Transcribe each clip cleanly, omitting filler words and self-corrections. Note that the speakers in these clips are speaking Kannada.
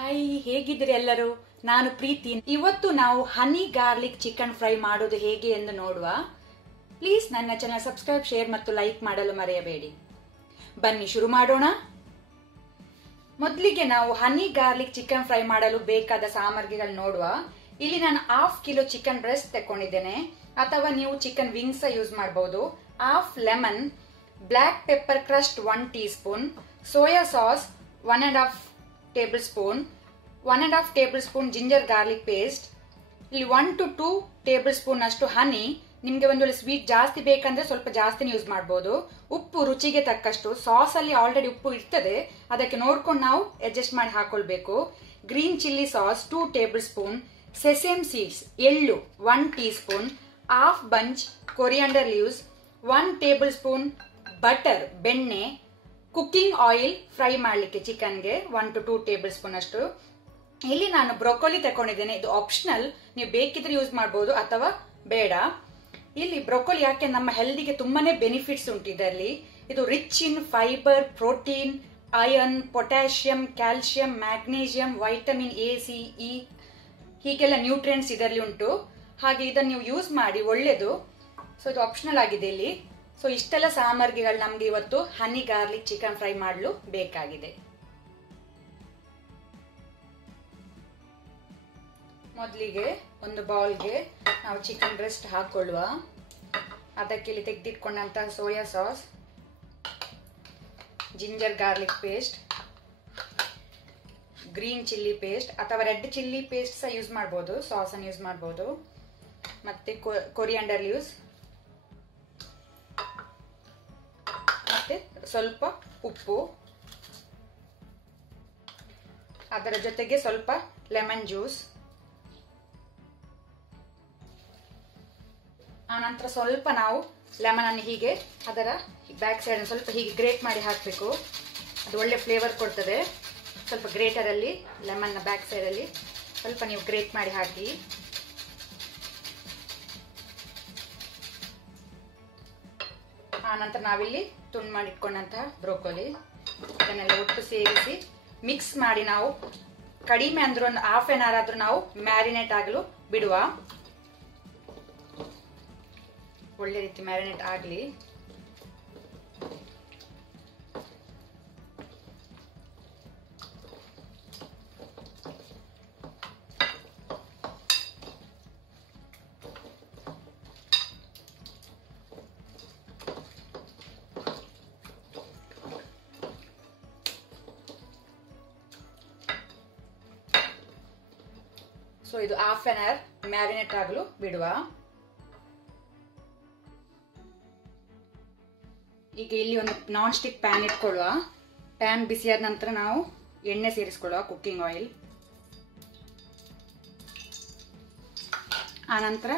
ಹಾಯ್, ಹೇಗಿದ್ದೀರಿ ಎಲ್ಲರೂ? ನಾನು ಪ್ರೀತಿ. ಇವತ್ತು ನಾವು ಹನಿ ಗಾರ್ಲಿಕ್ ಚಿಕನ್ ಫ್ರೈ ಮಾಡೋದು ಹೇಗೆ ಎಂದು ನೋಡುವ. ಪ್ಲೀಸ್ ನನ್ನ ಚಾನೆಲ್ ಸಬ್ಸ್ಕ್ರೈಬ್, ಶೇರ್ ಮತ್ತು ಲೈಕ್ ಮಾಡಲು ಮರೆಯಬೇಡಿ. ಬನ್ನಿ ಶುರು ಮಾಡೋಣ. ಮೊದಲಿಗೆ ನಾವು ಹನಿ ಗಾರ್ಲಿಕ್ ಚಿಕನ್ ಫ್ರೈ ಮಾಡಲು ಬೇಕಾದ ಸಾಮಗ್ರಿಗಳು ನೋಡುವ. ಇಲ್ಲಿ ನಾನು 1/2 ಕಿಲೋ ಚಿಕನ್ ಬ್ರೆಸ್ಟ್ ತಕೊಂಡಿದ್ದೇನೆ, ಅಥವಾ ನೀವು ಚಿಕನ್ ವಿಂಗ್ಸ್ ಯೂಸ್ ಮಾಡಬಹುದು. 1/2 lemon, black pepper crust 1 teaspoon, soya sauce 1.5 tablespoon, 1.5 tablespoon ginger garlic paste, ಇಲ್ಲಿ 1 to 2 ಟೇಬಲ್ ಸ್ಪೂನ್ ಅಷ್ಟು ಹನಿ. ನಿಮ್ಗೆ ಒಂದು ವೇಳೆ ಸ್ವೀಟ್ ಜಾಸ್ತಿ ಬೇಕಂದ್ರೆ ಸ್ವಲ್ಪ ಜಾಸ್ತಿನೇ ಯೂಸ್ ಮಾಡಬಹುದು. ಉಪ್ಪು ರುಚಿಗೆ ತಕ್ಕಷ್ಟು. ಸಾಸ್ ಅಲ್ಲಿ ಆಲ್ರೆಡಿ ಉಪ್ಪು ಇರ್ತದೆ, ಅದಕ್ಕೆ ನೋಡ್ಕೊಂಡು ನಾವು ಅಡ್ಜಸ್ಟ್ ಮಾಡಿ ಹಾಕೊಳ್ಬೇಕು. Green chilli sauce 2 tablespoon, sesame seeds ಎಳ್ಳು 1 teaspoon, 1/2 bunch coriander leaves, 1 tablespoon butter ಬೆಣ್ಣೆ, ಕುಕಿಂಗ್ ಆಯಿಲ್ ಫ್ರೈ ಮಾಡಲಿಕ್ಕೆ ಚಿಕನ್ಗೆ 1 to 2 ಟೇಬಲ್ ಸ್ಪೂನ್ ಅಷ್ಟು. ಇಲ್ಲಿ ನಾನು ಬ್ರೊಕೊಲಿ ತಗೊಂಡಿದ್ದೇನೆ, ಇದು ಆಪ್ಷನಲ್, ನೀವು ಬೇಕಿದ್ರೆ ಯೂಸ್ ಮಾಡಬಹುದು ಅಥವಾ ಬೇಡ. ಇಲ್ಲಿ ಬ್ರೊಕೊಲಿ ಯಾಕೆ ನಮ್ಮ ಹೆಲ್ದಿಗೆ ತುಂಬಾನೇ ಬೆನಿಫಿಟ್ಸ್ ಉಂಟು ಇದರಲ್ಲಿ. ಇದು rich in fibre, protein, iron, potassium, calcium, magnesium, vitamin A, C, E ಹೀಗೆಲ್ಲ ನ್ಯೂಟ್ರಿಯೆಂಟ್ಸ್ ಇದರಲ್ಲಿ ಉಂಟು. ಹಾಗೆ ಇದನ್ನು ನೀವು ಯೂಸ್ ಮಾಡಿ, ಒಳ್ಳೇದು. ಸೊ ಇದು ಆಪ್ಷನಲ್ ಆಗಿದೆ ಇಲ್ಲಿ. ಸೊ ಇಷ್ಟೆಲ್ಲ ಸಾಮಗ್ರಿಗಳು ನಮ್ಗೆ ಇವತ್ತು ಹನಿ ಗಾರ್ಲಿಕ್ ಚಿಕನ್ ಫ್ರೈ ಮಾಡಲು ಬೇಕಾಗಿದೆ. ಮೊದಲಿಗೆ ಒಂದು ಬೌಲ್ಗೆ ನಾವು ಚಿಕನ್ ಬ್ರೆಸ್ಟ್ ಹಾಕೊಳ್ಳುವ. ಅದಕ್ಕೆ ಇಲ್ಲಿ ತೆಗೆದಿಟ್ಕೊಂಡಂತ soya sauce, ginger garlic paste, green chilli paste ಅಥವಾ ರೆಡ್ ಚಿಲ್ಲಿ ಪೇಸ್ಟ್ ಸಹ ಯೂಸ್ ಮಾಡಬಹುದು, ಸಾಸ್ ಅನ್ನು ಯೂಸ್ ಮಾಡಬಹುದು. ಮತ್ತೆ ಕೊರಿಯಾಂಡರ್ ಲೀವ್ಸ್, ಮತ್ತೆ ಸ್ವಲ್ಪ ಉಪ್ಪು, ಅದರ ಜೊತೆಗೆ ಸ್ವಲ್ಪ ಲೆಮನ್ ಜ್ಯೂಸ್. ಆನಂತರ ಸ್ವಲ್ಪ ನಾವು ಲೆಮನ್ ಅನ್ನು ಹೀಗೆ ಅದರ ಬ್ಯಾಕ್ ಸೈಡ್ ಸ್ವಲ್ಪ ಹೀಗೆ ಗ್ರೇಟ್ ಮಾಡಿ ಹಾಕಬೇಕು, ಅದು ಒಳ್ಳೆ ಫ್ಲೇವರ್ ಕೊಡ್ತದೆ. ಸ್ವಲ್ಪ ಗ್ರೇಟರ್ ಅಲ್ಲಿ ಲೆಮನ್ ನ ಬ್ಯಾಕ್ ಸೈಡ್ ಅಲ್ಲಿ ಸ್ವಲ್ಪ ನೀವು ಗ್ರೇಟ್ ಮಾಡಿ ಹಾಕಿ. ಆನಂತರ ನಾವಿಲ್ಲಿ ತುಂಡು ಮಾಡಿ ಇಟ್ಕೊಂಡಂತಹ ಬ್ರೋಕೊಲಿ ಇದನ್ನೆಲ್ಲ ಒಟ್ಟು ಸೇರಿಸಿ ಮಿಕ್ಸ್ ಮಾಡಿ ನಾವು ಕಡಿಮೆ ಅಂದ್ರೆ ಒಂದು 1/2 an hour ಆದ್ರೂ ನಾವು ಮ್ಯಾರಿನೇಟ್ ಆಗಲು ಬಿಡುವ. ಒಳ್ಳೆ ರೀತಿ ಮ್ಯಾರಿನೇಟ್ ಆಗಲಿ. ಸೊ ಇದು 1/2 an hour ಮ್ಯಾರಿನೇಟ್ ಆಗಲು ಬಿಡುವ. ಈಗ ಇಲ್ಲಿ ಒಂದು ನಾನ್ ಸ್ಟಿಕ್ ಪ್ಯಾನ್ ಇಟ್ಕೊಳ್ಳುವ. ಪ್ಯಾನ್ ಬಿಸಿಯಾದ ನಂತರ ನಾವು ಎಣ್ಣೆ ಸೇರಿಸ್ಕೊಳ್ಳುವ, ಕುಕ್ಕಿಂಗ್ ಆಯಿಲ್. ಆನಂತರ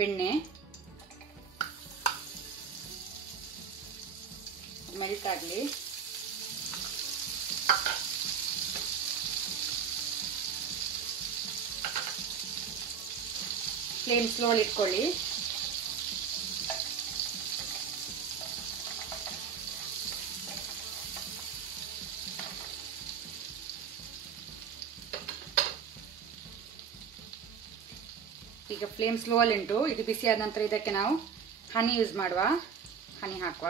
ಬೆಣ್ಣೆ ಮೆಲ್ಟ್ ಆಗಲಿ. ಫ್ಲೇಮ್ ಸ್ಲೋಲಿ ಇಟ್ಕೊಳ್ಳಿ. ಈಗ ಫ್ಲೇಮ್ ಸ್ಲೋ ಅಲ್ಲಿ ಉಂಟು. ಇದು ಬಿಸಿ ಆದ ನಂತರ ಇದಕ್ಕೆ ನಾವು ಹನಿ ಯೂಸ್ ಮಾಡುವ, ಹನಿ ಹಾಕುವ.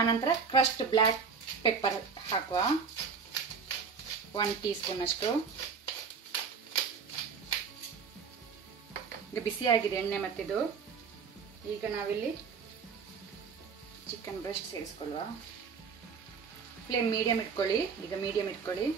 ಆನಂತರ ಕ್ರಸ್ಟ್ ಬ್ಲ್ಯಾಕ್ ಪೆಪ್ಪರ್ ಹಾಕುವ, 1 ಟೀ ಸ್ಪೂನ್ ಅಷ್ಟು. ಈಗ ಬಿಸಿ ಆಗಿದೆ ಎಣ್ಣೆ ಮತ್ತಿದು. ಈಗ ನಾವಿಲ್ಲಿ ಚಿಕನ್ ಬ್ರೆಸ್ಟ್ ಸೇರಿಸ್ಕೊಳ್ಳುವ. ಫ್ಲೇಮ್ ಮೀಡಿಯಂ ಇಟ್ಕೊಳ್ಳಿ. ಈಗ ಮೀಡಿಯಂ ಇಟ್ಕೊಳ್ಳಿ.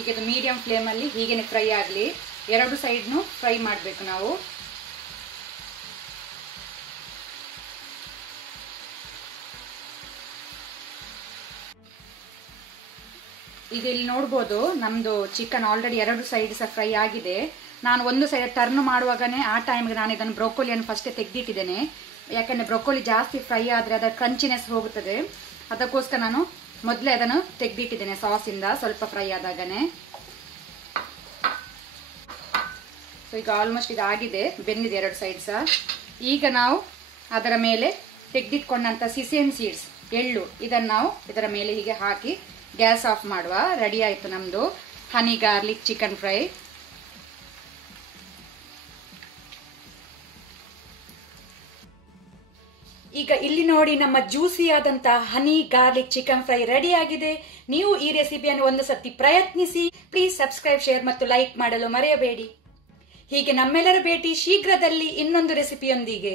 ಈಗ ಇದು ಮೀಡಿಯಂ ಫ್ಲೇಮ್ ಅಲ್ಲಿ ಹೀಗೇನೆ ಫ್ರೈ ಆಗಲಿ. ಎರಡು ಸೈಡ್ನು ಫ್ರೈ ಮಾಡಬೇಕು ನಾವು. ಈಗ ಇಲ್ಲಿ ನೋಡ್ಬೋದು ನಮ್ದು ಚಿಕನ್ ಆಲ್ರೆಡಿ 2 ಸೈಡ್ ಸಹ ಫ್ರೈ ಆಗಿದೆ. ನಾನು ಒಂದು ಸೈಡ್ ಟರ್ನ್ ಮಾಡುವಾಗನೇ ಆ ಟೈಮ್ಗೆ ನಾನು ಇದನ್ನು ಬ್ರೊಕೋಲಿಯನ್ನು ಫಸ್ಟೇ ತೆಗೆದಿಟ್ಟಿದ್ದೇನೆ. ಯಾಕಂದ್ರೆ ಬ್ರೊಕೋಲಿ ಜಾಸ್ತಿ ಫ್ರೈ ಆದ್ರೆ ಅದರ ಕ್ರಂಚಿನೆಸ್ ಹೋಗುತ್ತದೆ. ಅದಕ್ಕೋಸ್ಕರ ನಾನು ಮೊದಲೇ ಅದನ್ನು ತೆಗೆದಿಟ್ಟಿದ್ದೇನೆ ಸಾಸಿಂದ ಸ್ವಲ್ಪ ಫ್ರೈ ಆದಾಗನೇ. ಸೊ ಈಗ ಆಲ್ಮೋಸ್ಟ್ ಇದಾಗಿದೆ, ಬೆಂದಿದೆ 2 ಸೈಡ್ ಸಹ. ಈಗ ನಾವು ಅದರ ಮೇಲೆ ತೆಗೆದಿಟ್ಕೊಂಡಂತ ಸಿಸೇಮ್ ಸೀಡ್ಸ್ ಎಳ್ಳು ಇದನ್ನು ನಾವು ಇದರ ಮೇಲೆ ಹೀಗೆ ಹಾಕಿ ಗ್ಯಾಸ್ ಆಫ್ ಮಾಡುವ. ರೆಡಿ ಆಯ್ತು ನಮ್ದು ಹನಿ ಗಾರ್ಲಿಕ್ ಚಿಕನ್ ಫ್ರೈ. ಈಗ ಇಲ್ಲಿ ನೋಡಿ ನಮ್ಮ ಜ್ಯೂಸಿ ಆದಂತಹ ಹನಿ ಗಾರ್ಲಿಕ್ ಚಿಕನ್ ಫ್ರೈ ರೆಡಿ ಆಗಿದೆ. ನೀವು ಈ ರೆಸಿಪಿಯನ್ನು ಒಂದು ಸತಿ ಪ್ರಯತ್ನಿಸಿ. ಪ್ಲೀಸ್ ಸಬ್ಸ್ಕ್ರೈಬ್, ಶೇರ್ ಮತ್ತು ಲೈಕ್ ಮಾಡಲು ಮರೆಯಬೇಡಿ. ಹೀಗೆ ನಮ್ಮೆಲ್ಲರ ಭೇಟಿ ಶೀಘ್ರದಲ್ಲಿ ಇನ್ನೊಂದು ರೆಸಿಪಿಯೊಂದಿಗೆ.